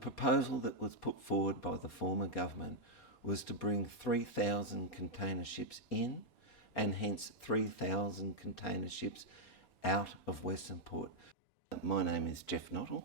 proposal that was put forward by the former government was to bring 3,000 container ships in and hence 3,000 container ships out of Westernport. My name is Jeff Nottle.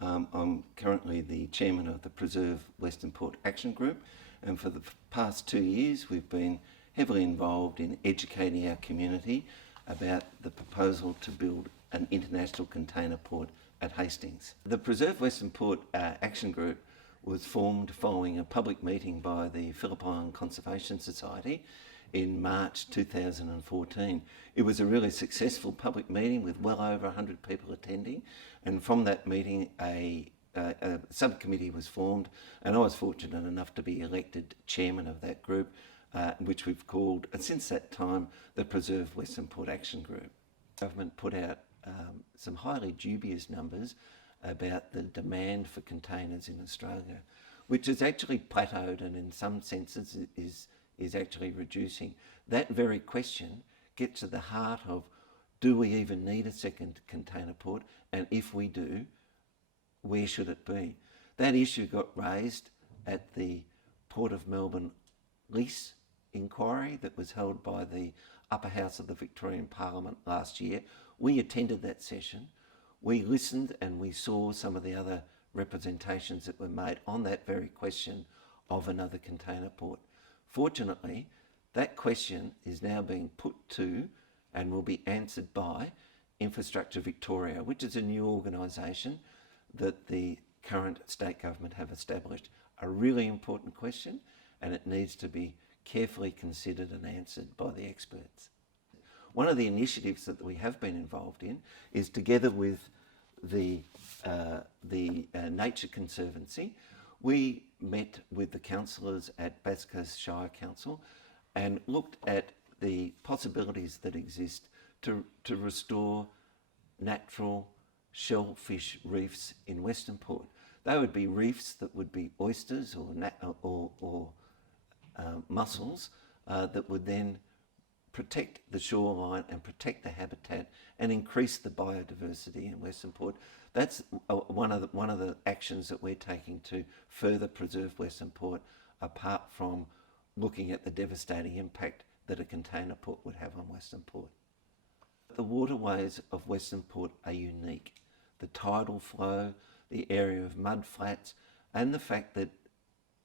I'm currently the chairman of the Preserve Westernport Action Group, and for the past 2 years we've been heavily involved in educating our community about the proposal to build an international container port at Hastings. The Preserve Westernport Action Group was formed following a public meeting by the Phillip Island Conservation Society in March 2014. It was a really successful public meeting with well over 100 people attending, and from that meeting a subcommittee was formed, and I was fortunate enough to be elected chairman of that group, which we've called, since that time, the Preserve Westernport Action Group. The government put out some highly dubious numbers about the demand for containers in Australia, which has actually plateaued and in some senses is actually reducing. That very question gets to the heart of, do we even need a second container port? And if we do, where should it be? That issue got raised at the Port of Melbourne lease inquiry that was held by the upper house of the Victorian Parliament last year. We attended that session. We listened and we saw some of the other representations that were made on that very question of another container port. Fortunately, that question is now being put to and will be answered by Infrastructure Victoria, which is a new organisation that the current state government have established. A really important question, and it needs to be carefully considered and answered by the experts. One of the initiatives that we have been involved in is, together with the Nature Conservancy, we met with the councillors at Bass Coast Shire Council and looked at the possibilities that exist to restore natural shellfish reefs in Westernport. They would be reefs that would be oysters or mussels that would then protect the shoreline and protect the habitat and increase the biodiversity in Westernport. That's one of the actions that we're taking to further preserve Westernport, apart from looking at the devastating impact that a container port would have on Westernport. The waterways of Westernport are unique. The tidal flow, the area of mud flats, and the fact that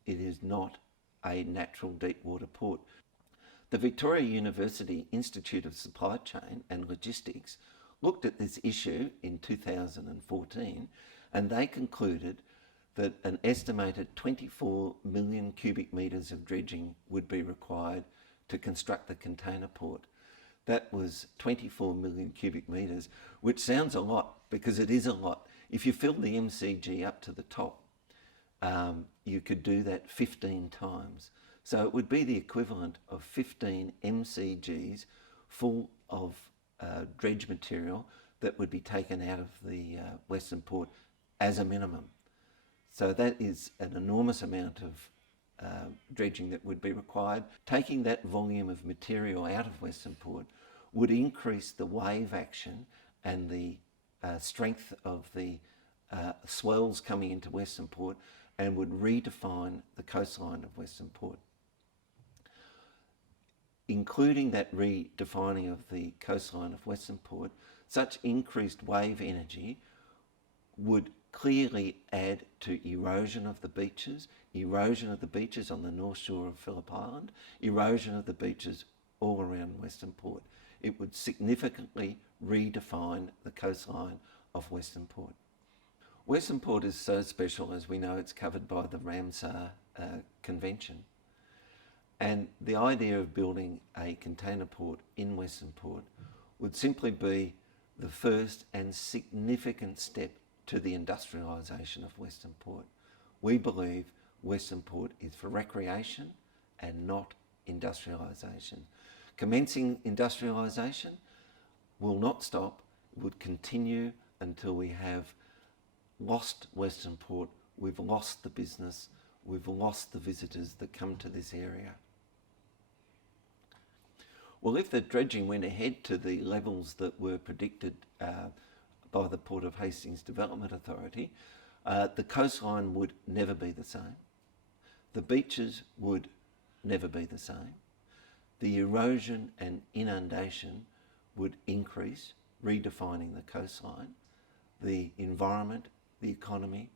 it is not a natural deep water port. The Victoria University Institute of Supply Chain and Logistics looked at this issue in 2014, and they concluded that an estimated 24 million cubic metres of dredging would be required to construct the container port. That was 24 million cubic metres, which sounds a lot because it is a lot. If you fill the MCG up to the top, you could do that 15 times. So it would be the equivalent of 15 MCGs full of dredge material that would be taken out of the Westernport as a minimum. So that is an enormous amount of dredging that would be required. Taking that volume of material out of Westernport would increase the wave action and the strength of the swells coming into Westernport and would redefine the coastline of Westernport. Including that redefining of the coastline of Westernport, such increased wave energy would clearly add to erosion of the beaches on the north shore of Phillip Island, erosion of the beaches all around Westernport. It would significantly redefine the coastline of Westernport. Westernport is so special, as we know, it's covered by the Ramsar Convention. And the idea of building a container port in Westernport would simply be the first and significant step to the industrialisation of Westernport. We believe Westernport is for recreation and not industrialisation. Commencing industrialisation will not stop, would continue until we have lost Westernport, we've lost the business, we've lost the visitors that come to this area. Well, if the dredging went ahead to the levels that were predicted by the Port of Hastings Development Authority, The coastline would never be the same. The beaches would never be the same. The erosion and inundation would increase, redefining the coastline. The environment, the economy,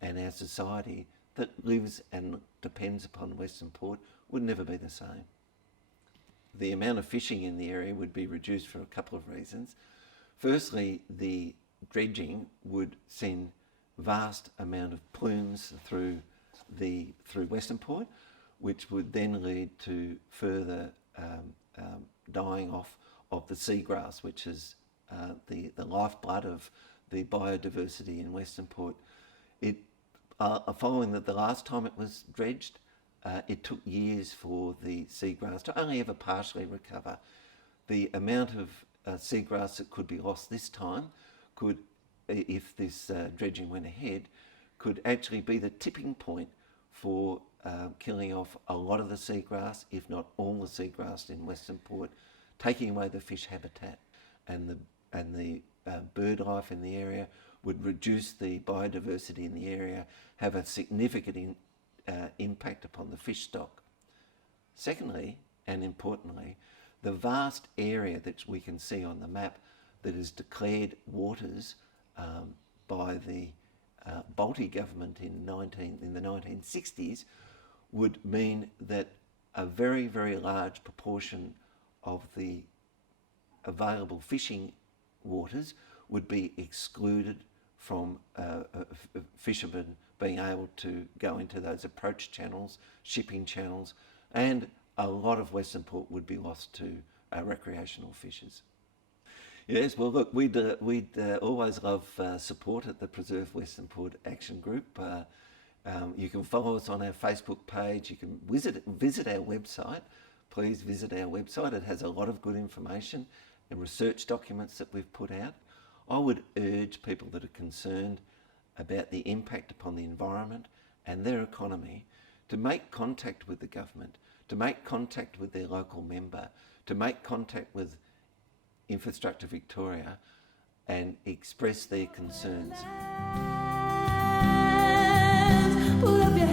and our society that lives and depends upon Westernport would never be the same. The amount of fishing in the area would be reduced for a couple of reasons. Firstly, the dredging would send vast amount of plumes through Westernport, which would then lead to further dying off of the seagrass, which is the lifeblood of the biodiversity in Westernport. Following that, the last time it was dredged, it took years for the seagrass to only ever partially recover. The amount of seagrass that could be lost this time could, if this dredging went ahead, could actually be the tipping point for killing off a lot of the seagrass, if not all the seagrass in Westernport, taking away the fish habitat, and the bird life in the area would reduce the biodiversity in the area, have a significant impact upon the fish stock. Secondly, and importantly, the vast area that we can see on the map that is declared waters by the Balti government in the 1960s would mean that a very, very large proportion of the available fishing waters would be excluded from fishermen being able to go into those approach channels, shipping channels, and a lot of Westernport would be lost to recreational fishers. Yes, well, look, we'd always love support at the Preserve Westernport Action Group. You can follow us on our Facebook page. You can visit our website. Please visit our website. It has a lot of good information and research documents that we've put out. I would urge people that are concerned about the impact upon the environment and their economy to make contact with the government, to make contact with their local member, to make contact with Infrastructure Victoria and express their concerns. Pull up your